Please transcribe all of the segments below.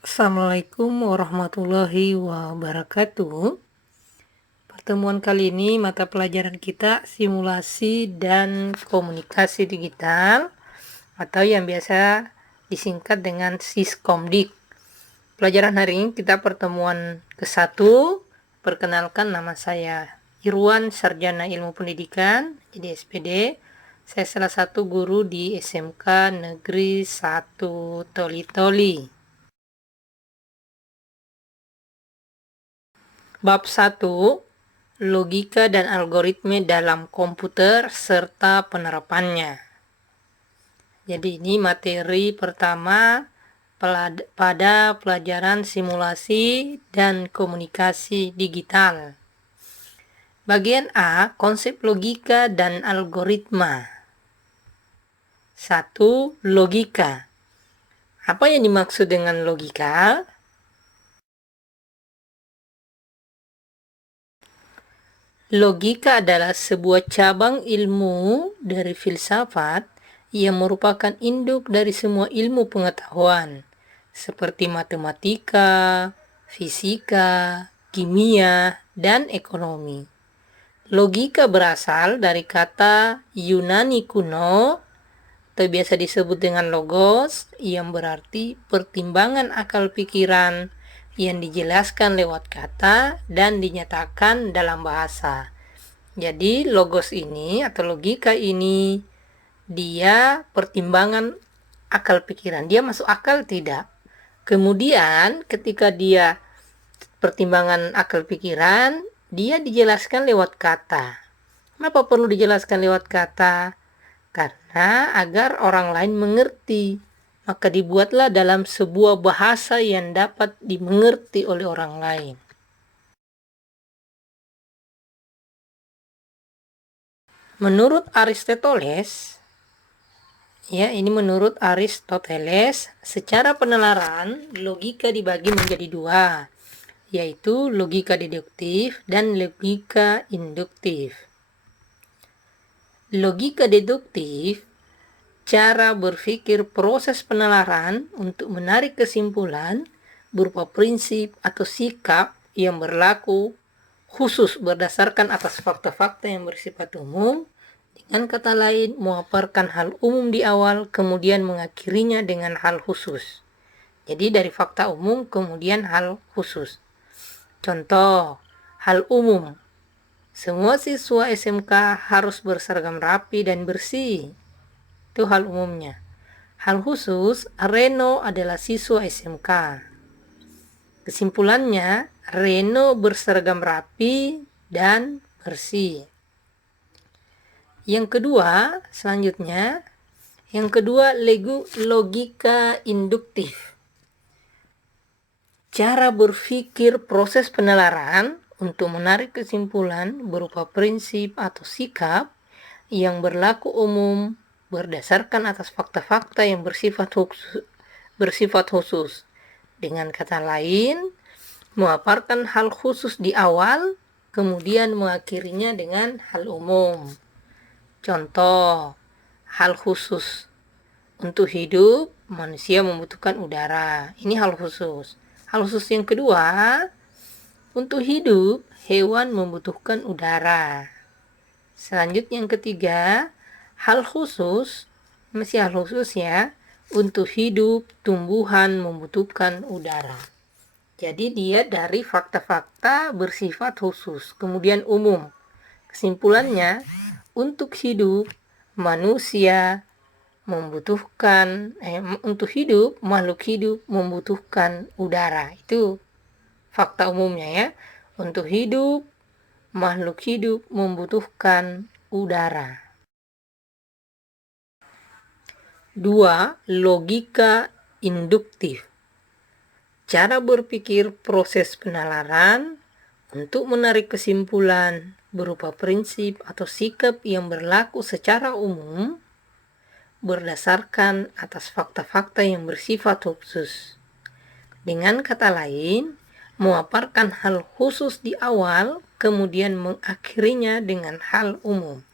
Assalamualaikum warahmatullahi wabarakatuh. Pertemuan kali ini mata pelajaran kita simulasi dan komunikasi digital atau yang biasa disingkat dengan Siskomdik. Pelajaran hari ini kita pertemuan ke-1. Perkenalkan, nama saya Irwan, Sarjana Ilmu Pendidikan, jadi SPD. Saya salah satu guru di SMK Negeri 1 Toli-Toli. Bab 1, logika dan algoritma dalam komputer serta penerapannya. Jadi ini materi pertama pada pelajaran simulasi dan komunikasi digital. Bagian A, konsep logika dan algoritma. 1. Logika. Apa yang dimaksud dengan logika? Logika adalah sebuah cabang ilmu dari filsafat yang merupakan induk dari semua ilmu pengetahuan, seperti matematika, fisika, kimia, dan ekonomi. Logika berasal dari kata Yunani kuno, atau biasa disebut dengan logos, yang berarti pertimbangan akal pikiran yang dijelaskan lewat kata dan dinyatakan dalam bahasa. Jadi logos ini atau logika ini dia pertimbangan akal pikiran. Dia masuk akal tidak? Kemudian ketika dia pertimbangan akal pikiran, dia dijelaskan lewat kata. Kenapa perlu dijelaskan lewat kata? Karena agar orang lain mengerti. Maka dibuatlah dalam sebuah bahasa yang dapat dimengerti oleh orang lain. Menurut Aristoteles, secara penalaran logika dibagi menjadi dua, yaitu logika deduktif dan logika induktif. Logika deduktif, cara berpikir proses penalaran untuk menarik kesimpulan berupa prinsip atau sikap yang berlaku khusus berdasarkan atas fakta-fakta yang bersifat umum. Dengan kata lain, memaparkan hal umum di awal, kemudian mengakhirinya dengan hal khusus. Jadi dari fakta umum, kemudian hal khusus. Contoh, hal umum. Semua siswa SMK harus berseragam rapi dan bersih. Itu hal umumnya. Hal khusus, Reno adalah siswa SMK. Kesimpulannya, Reno berseragam rapi dan bersih. Yang kedua, logika induktif. Cara berpikir proses penalaran untuk menarik kesimpulan berupa prinsip atau sikap yang berlaku umum berdasarkan atas fakta-fakta yang bersifat khusus. Dengan kata lain, memaparkan hal khusus di awal, kemudian mengakhirinya dengan hal umum. Contoh, hal khusus. Untuk hidup, manusia membutuhkan udara. Ini hal khusus. Hal khusus yang kedua, untuk hidup, hewan membutuhkan udara. Selanjutnya yang ketiga, hal khusus, masih hal khusus ya, untuk hidup, tumbuhan membutuhkan udara. Jadi dia dari fakta-fakta bersifat khusus, kemudian umum. Kesimpulannya, untuk hidup, manusia membutuhkan, untuk hidup, makhluk hidup membutuhkan udara. Itu fakta umumnya ya. Untuk hidup, makhluk hidup membutuhkan udara. 2. Logika induktif. Cara berpikir proses penalaran untuk menarik kesimpulan berupa prinsip atau sikap yang berlaku secara umum berdasarkan atas fakta-fakta yang bersifat khusus. Dengan kata lain, memaparkan hal khusus di awal, kemudian mengakhirinya dengan hal umum.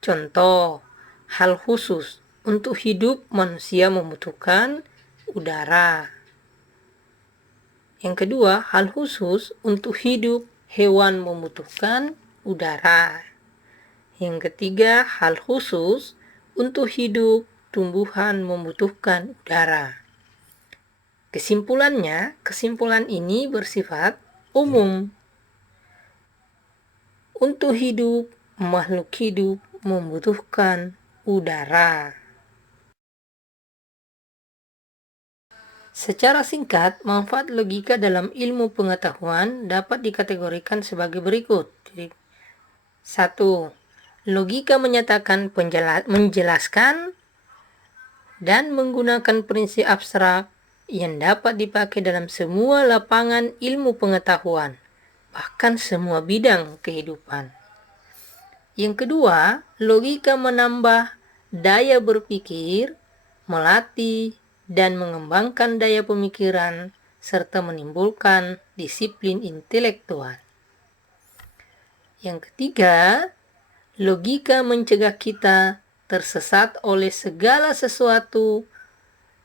Contoh, hal khusus. Untuk hidup, manusia membutuhkan udara. Yang kedua, hal khusus untuk hidup hewan membutuhkan udara. Yang ketiga, hal khusus untuk hidup tumbuhan membutuhkan udara. Kesimpulan ini bersifat umum. Untuk hidup, makhluk hidup membutuhkan udara. Secara singkat, manfaat logika dalam ilmu pengetahuan dapat dikategorikan sebagai berikut. 1. Logika menyatakan menjelaskan dan menggunakan prinsip abstrak yang dapat dipakai dalam semua lapangan ilmu pengetahuan, bahkan semua bidang kehidupan. Yang kedua, logika menambah daya berpikir, melatih, dan mengembangkan daya pemikiran, serta menimbulkan disiplin intelektual. Yang ketiga, logika mencegah kita tersesat oleh segala sesuatu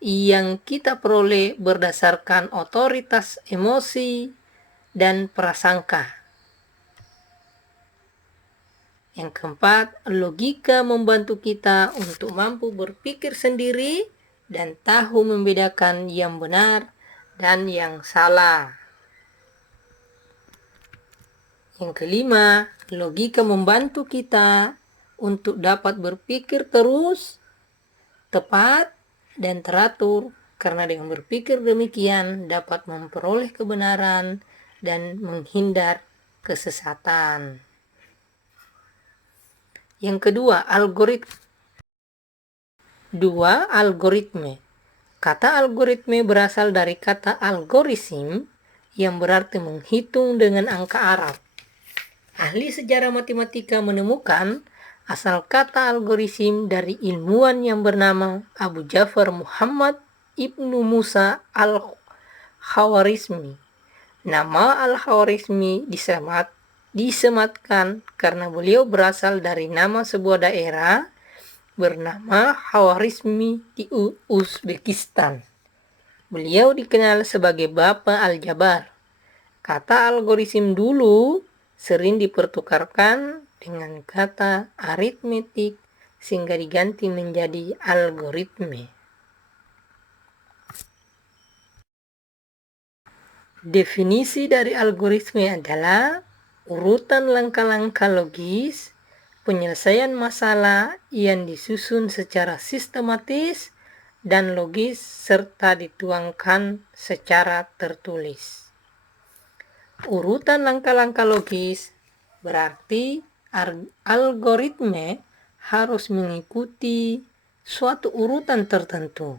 yang kita peroleh berdasarkan otoritas emosi dan prasangka. Yang keempat, logika membantu kita untuk mampu berpikir sendiri dan tahu membedakan yang benar dan yang salah. Yang kelima, logika membantu kita untuk dapat berpikir terus, tepat, dan teratur, karena dengan berpikir demikian dapat memperoleh kebenaran dan menghindar kesesatan. Yang kedua, algoritme. Kata algoritme berasal dari kata algoritm yang berarti menghitung dengan angka Arab. Ahli sejarah matematika menemukan asal kata algoritm dari ilmuwan yang bernama Abu Ja'far Muhammad Ibnu Musa al-Khawarizmi. Nama al-Khawarizmi disematkan karena beliau berasal dari nama sebuah daerah bernama Khawarizmi di Uzbekistan. Beliau dikenal sebagai Bapak Aljabar. Kata algoritm dulu sering dipertukarkan dengan kata aritmetik sehingga diganti menjadi algoritme. Definisi dari algoritme adalah urutan langkah-langkah logis penyelesaian masalah yang disusun secara sistematis dan logis serta dituangkan secara tertulis. Urutan langkah-langkah logis berarti algoritme harus mengikuti suatu urutan tertentu.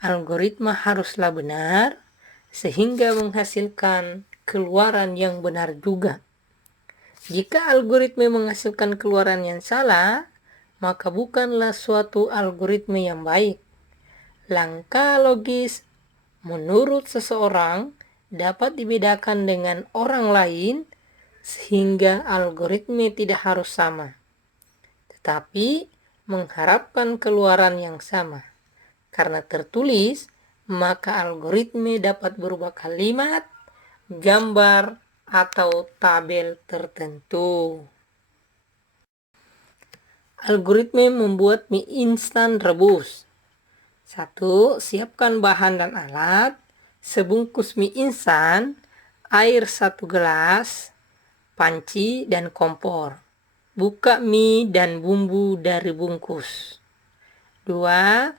Algoritma haruslah benar sehingga menghasilkan keluaran yang benar juga. Jika algoritma menghasilkan keluaran yang salah, maka bukanlah suatu algoritma yang baik. Langkah logis menurut seseorang dapat dibedakan dengan orang lain sehingga algoritma tidak harus sama, tetapi mengharapkan keluaran yang sama. Karena tertulis, maka algoritma dapat berupa kalimat, gambar, atau tabel tertentu. Algoritma membuat mie instan rebus. 1. Siapkan bahan dan alat. Sebungkus mie instan, air 1 gelas, panci, dan kompor. Buka mie dan bumbu dari bungkus. 2.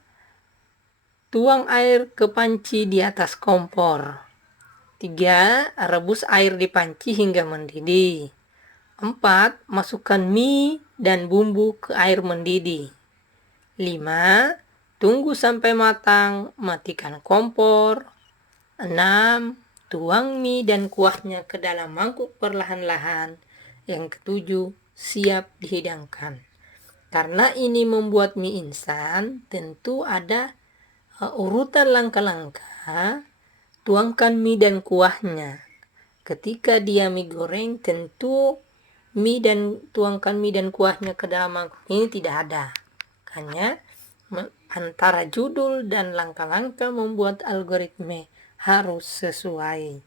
Tuang air ke panci di atas kompor. 3. Rebus air di panci hingga mendidih. 4. Masukkan mie dan bumbu ke air mendidih. 5. Tunggu sampai matang, matikan kompor. 6. Tuang mie dan kuahnya ke dalam mangkuk perlahan-lahan. Yang ketujuh, siap dihidangkan. Karena ini membuat mie instan, tentu ada urutan langkah-langkah. Tuangkan mie dan kuahnya. Ketika dia mie goreng, tentu tuangkan mie dan kuahnya ke dalam mangkuk ini tidak ada. Hanya antara judul dan langkah-langkah membuat algoritma harus sesuai.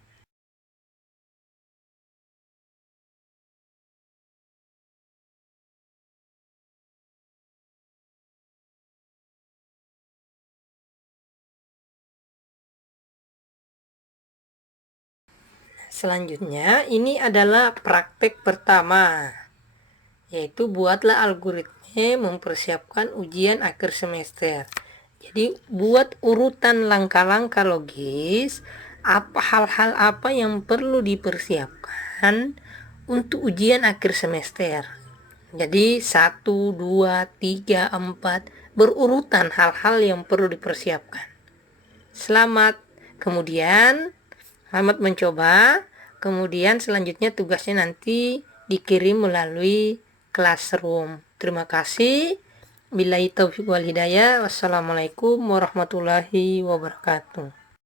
Selanjutnya, ini adalah praktek pertama, yaitu buatlah algoritma mempersiapkan ujian akhir semester. Jadi, buat urutan langkah-langkah logis, hal-hal apa yang perlu dipersiapkan untuk ujian akhir semester. Jadi 1, 2, 3, 4 berurutan hal-hal yang perlu dipersiapkan. Selamat. Kemudian selamat mencoba. Kemudian selanjutnya tugasnya nanti dikirim melalui Classroom. Terima kasih. Billahi taufiq wal hidayah. Wassalamualaikum warahmatullahi wabarakatuh.